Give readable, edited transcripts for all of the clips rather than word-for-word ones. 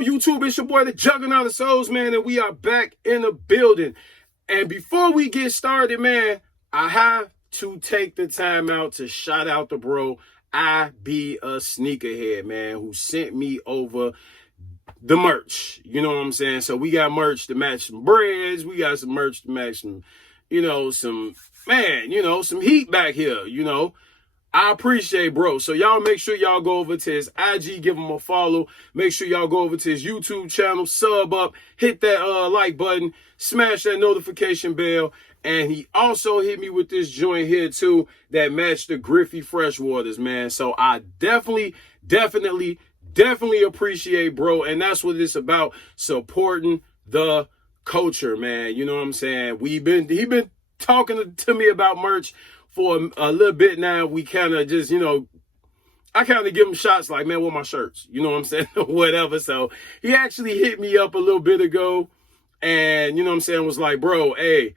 on YouTube? It's your boy, the Juggernaut of Souls, man, and we are back in the building. And before we get started, man, I have to take the time out to shout out the bro, I Be a Sneakerhead, man, who sent me over the merch. You know what I'm saying? So we got merch to match some breads. We got some merch to match some, some heat back here, I appreciate bro. So y'all make sure y'all go over to his IG, give him a follow. Make sure y'all go over to his YouTube channel, sub up, hit that like button, smash that notification bell. And he also hit me with this joint here too that matched the Griffey Freshwaters, man. So I definitely appreciate bro. And that's what it's about, supporting the culture, man. You know what I'm saying? He been talking to me about merch for a little bit now. We kind of just, I kind of give him shots like, man, where my shirts? You know what I'm saying? Whatever. So he actually hit me up a little bit ago and, was like, bro, hey,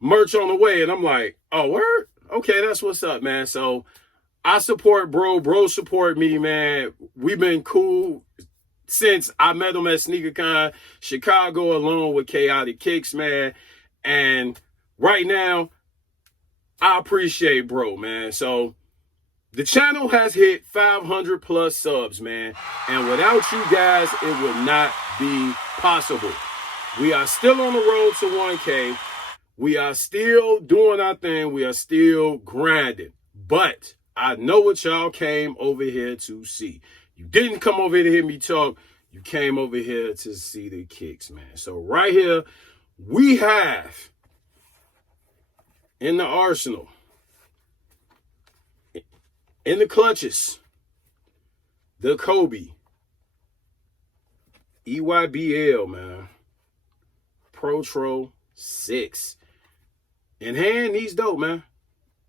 merch on the way. And I'm like, oh, word? Okay, that's what's up, man. So I support bro. Bro support me, man. We've been cool since I met him at SneakerCon Chicago along with Chaotic Kicks, man. And right now, I appreciate bro, man. So the channel has hit 500 plus subs, man. And without you guys, it would not be possible. We are still on the road to 1K. We are still doing our thing. We are still grinding. But I know what y'all came over here to see. You didn't come over here to hear me talk. You came over here to see the kicks, man. So right here, we have in the arsenal, in the clutches, the Kobe EYBL, man. Protro 6. In hand, these dope, man.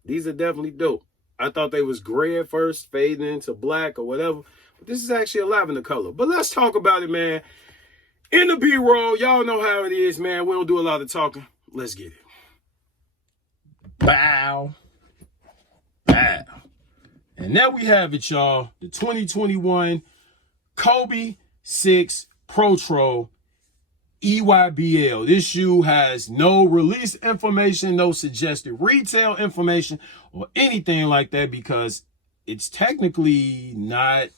These are definitely dope. I thought they was gray at first, fading into black or whatever. But this is actually a lavender color. But let's talk about it, man. In the B-roll, y'all know how it is, man. We don't do a lot of talking. Let's get it. Bow. Bow. And now we have it, y'all. The 2021 Kobe 6 Protro EYBL. This shoe has no release information, no suggested retail information or anything like that because it's technically not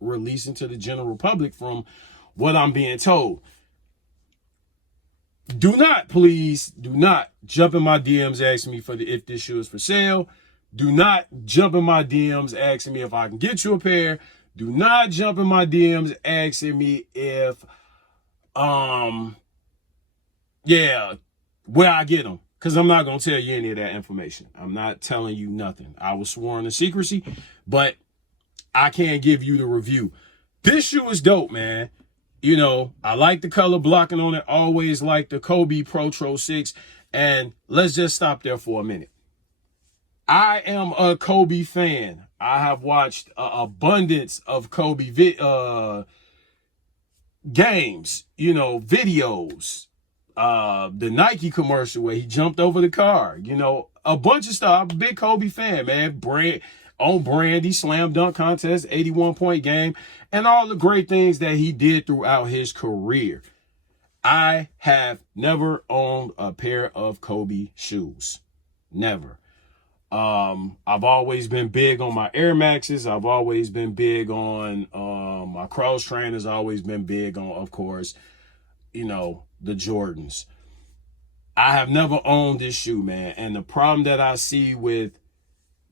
releasing to the general public from what I'm being told. Please do not jump in my DMs asking me if this shoe is for sale. Do not jump in my DMs asking me if I can get you a pair. Do not jump in my DMs asking me if where I get them, because I'm not going to tell you any of that information. I'm not telling you nothing. I was sworn to secrecy, but I can't give you the review. This shoe is dope, man. I like the color blocking on it. Always like the Kobe Protro 6. And let's just stop there for a minute. I am a Kobe fan. I have watched an abundance of Kobe games, videos, the Nike commercial where he jumped over the car, a bunch of stuff. I'm a big Kobe fan, man. Brandy slam dunk contest, 81-point game, and all the great things that he did throughout his career. I have never owned a pair of Kobe shoes. Never. I've always been big on my Air Maxes. I've always been big on my cross trainers. Always been big on, of course, the Jordans. I have never owned this shoe, man. And the problem that I see with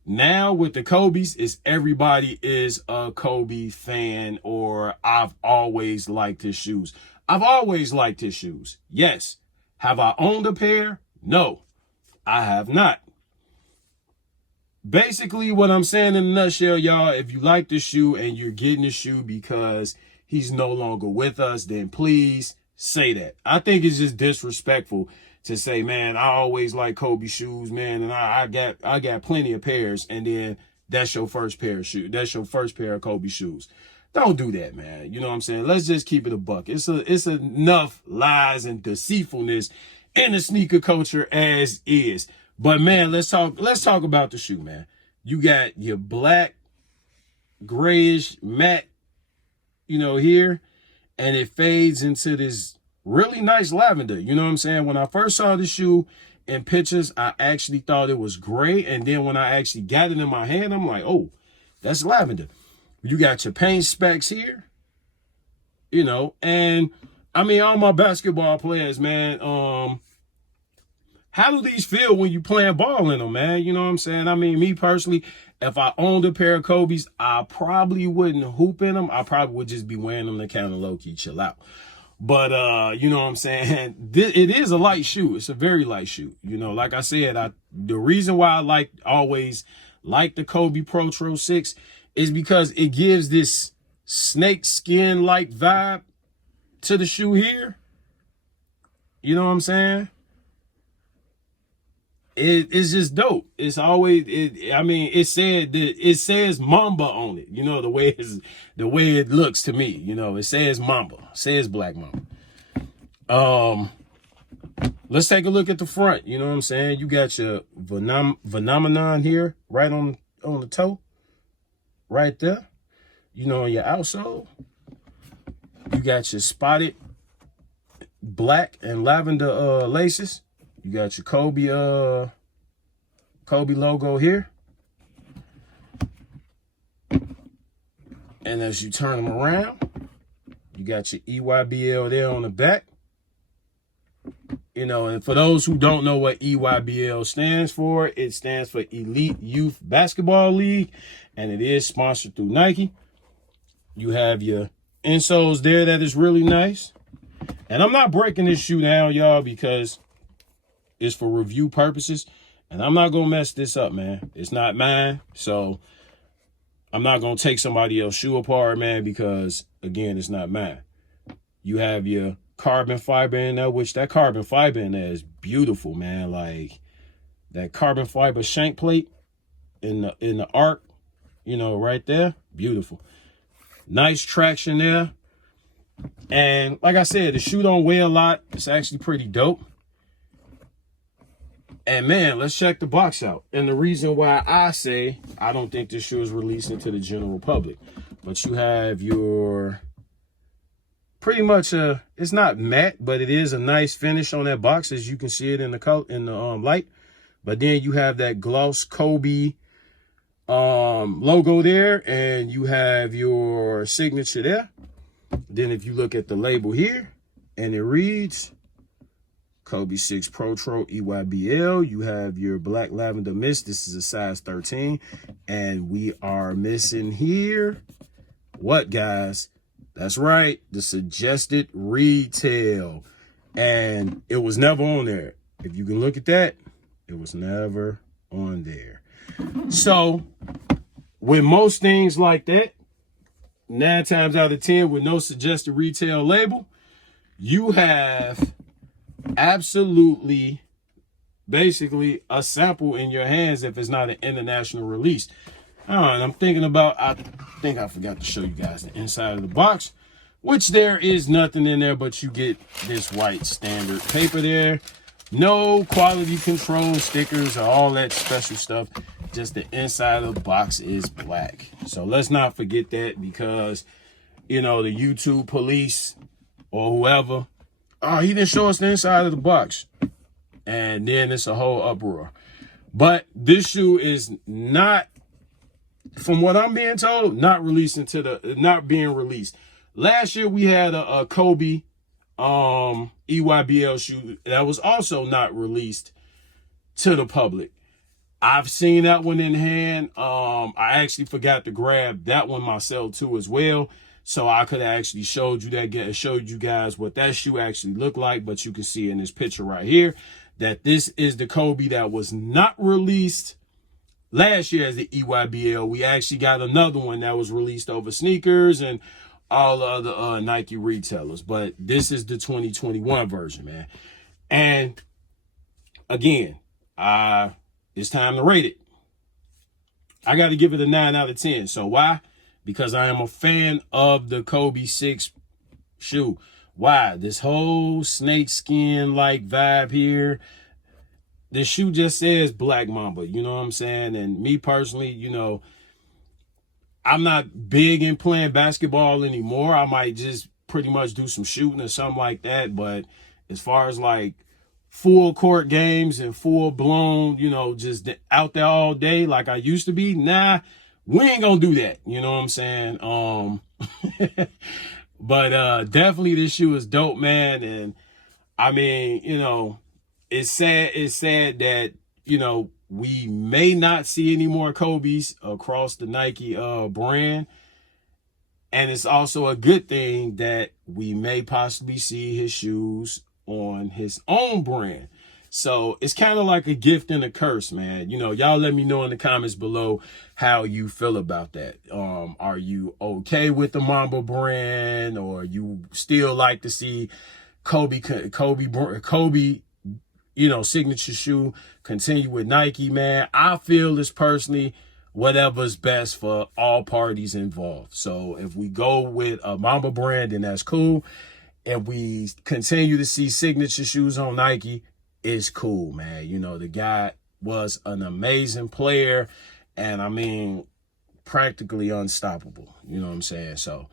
the Kobe's is everybody is a Kobe fan, or I've always liked his shoes. I've always liked his shoes. Yes. Have I owned a pair? No, I have not. Basically, what I'm saying in a nutshell, y'all, if you like the shoe and you're getting the shoe because he's no longer with us, then please say that. I think it's just disrespectful to say, man, I always like Kobe shoes, man, and I got plenty of pairs, and then that's your first pair of shoes. That's your first pair of Kobe shoes. Don't do that, man. You know what I'm saying? Let's just keep it a buck. It's enough lies and deceitfulness in the sneaker culture as is. But man, let's talk about the shoe, man. You got your black, grayish, matte, here. and it fades into this really nice lavender. You know what I'm saying? When I first saw the shoe in pictures, I actually thought it was gray. And then when I actually got it in my hand, I'm like, oh, that's lavender. You got your paint specs here, you know, and I mean, all my basketball players, man, how do these feel when you playing ball in them, man? You know what I'm saying? I mean, me personally, if I owned a pair of Kobe's, I probably wouldn't hoop in them. I probably would just be wearing them to kind of low-key chill out. But, you know what I'm saying? It is a light shoe. It's a very light shoe. You know, like I said, the reason why I always like the Kobe Protro 6 is because it gives this snake skin-like vibe to the shoe here. You know what I'm saying? It's just dope. It's always, I mean, it says Mamba on it. You know, the way it looks to me. You know, it says Mamba. It says Black Mamba. Let's take a look at the front. You know what I'm saying? You got your phenomenon here, right on the toe, right there. You know, on your outsole, you got your spotted black and lavender laces. You got your Kobe logo here. And as you turn them around, you got your EYBL there on the back. You know, and for those who don't know what EYBL stands for, it stands for Elite Youth Basketball League, and it is sponsored through Nike. You have your insoles there that is really nice. And I'm not breaking this shoe down, y'all, because it's for review purposes, and I'm not gonna mess this up, man. It's not mine, so I'm not gonna take somebody else's shoe apart, man, because again, it's not mine. You have your carbon fiber in there, which that carbon fiber in there is beautiful, man. Like that carbon fiber shank plate in the arc, you know, right there, beautiful. Nice traction there, and like I said, the shoe don't weigh a lot. It's actually pretty dope. And man, let's check the box out. And the reason why I say I don't think this shoe is releasing to the general public, but you have your pretty much it's not matte, but it is a nice finish on that box, as you can see it in the light. But then you have that gloss Kobe logo there, and you have your signature there. Then if you look at the label here, and it reads Kobe 6 Protro EYBL. You have your black lavender mist. This is a size 13. And we are missing here what, guys? That's right, the suggested retail. And it was never on there. If you can look at that, it was never on there. So with most things like that, 9 times out of 10 with no suggested retail label, you have absolutely basically a sample in your hands if it's not an international release. All right, I'm thinking about, I think I forgot to show you guys the inside of the box, which there is nothing in there, but you get this white standard paper there. No quality control stickers or all that special stuff. Just the inside of the box is black. So let's not forget that, because, you know, the YouTube police or whoever, oh, he didn't show us the inside of the box. And then it's a whole uproar. But this shoe is not, from what I'm being told, not being released. Last year we had a Kobe EYBL shoe that was also not released to the public. I've seen that one in hand. I actually forgot to grab that one myself too as well, so I could have actually showed you guys what that shoe actually looked like. But you can see in this picture right here that this is the Kobe that was not released last year as the EYBL. We actually got another one that was released over sneakers and all other Nike retailers, but this is the 2021 version, man. And again, it's time to rate it. I got to give it a 9 out of 10. So why? Because I am a fan of the Kobe 6 shoe. Why? This whole snake skin like vibe here. The shoe just says Black Mamba, you know what I'm saying? And me personally, you know, I'm not big in playing basketball anymore. I might just pretty much do some shooting or something like that. But as far as like full court games and full blown, just out there all day like I used to be, nah, we ain't gonna do that. You know what I'm saying? But definitely this shoe is dope, man. And I mean, it's sad that, we may not see any more Kobe's across the Nike brand. And it's also a good thing that we may possibly see his shoes on his own brand. So it's kind of like a gift and a curse, man. Y'all let me know in the comments below how you feel about that. Are you okay with the Mamba brand, or you still like to see Kobe, signature shoe continue with Nike, man? I feel this personally, whatever's best for all parties involved. So if we go with a Mamba brand, then that's cool. If we continue to see signature shoes on Nike, it's cool, man. The guy was an amazing player, and I mean, practically unstoppable. You know what I'm saying? So,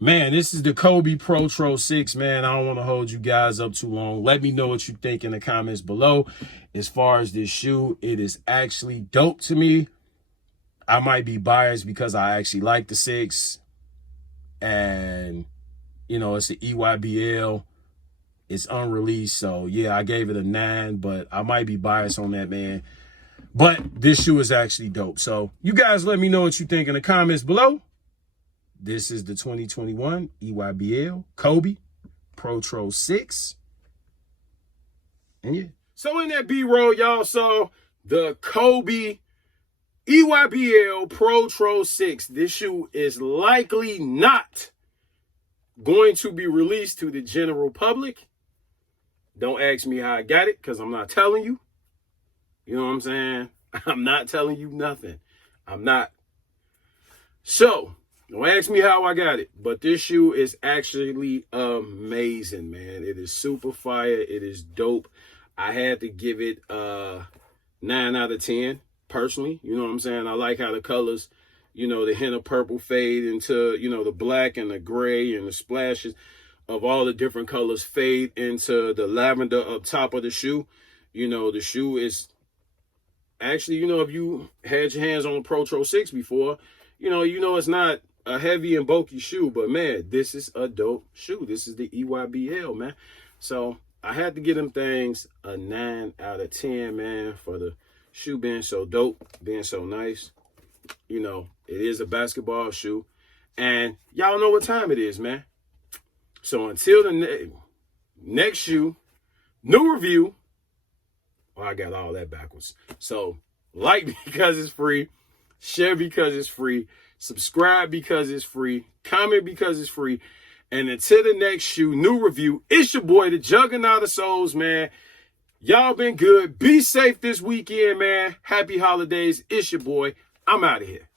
man, this is the Kobe Protro 6, man. I don't want to hold you guys up too long. Let me know what you think in the comments below. As far as this shoe, it is actually dope to me. I might be biased because I actually like the 6. And, it's the EYBL. It's unreleased. So, yeah, I gave it a 9. But I might be biased on that, man. But this shoe is actually dope. So, you guys let me know what you think in the comments below. This is the 2021 EYBL Kobe Protro 6. And yeah. So in that B-roll, y'all saw the Kobe EYBL Protro 6. This shoe is likely not going to be released to the general public. Don't ask me how I got it, because I'm not telling you. You know what I'm saying? I'm not telling you nothing. I'm not. So, don't ask me how I got it, but this shoe is actually amazing, man. It is super fire. It is dope. I had to give it 9 out of 10, personally. You know what I'm saying? I like how the colors, the hint of purple fade into, the black and the gray, and the splashes of all the different colors fade into the lavender up top of the shoe. The shoe is actually, if you had your hands on the Protro 6 before, it's not a heavy and bulky shoe, but man, this is a dope shoe. This is the EYBL, man. So I had to give them things a 9 out of 10, man, for the shoe being so dope, being so nice. It is a basketball shoe, and y'all know what time it is, man. So until the next shoe, new review. Oh, I got all that backwards. So like because it's free, share because it's free, subscribe because it's free, comment because it's free. And until the next shoe, new review, it's your boy, the Juggernaut of Souls, man. Y'all been good. Be safe this weekend, man. Happy holidays. It's your boy. I'm out of here.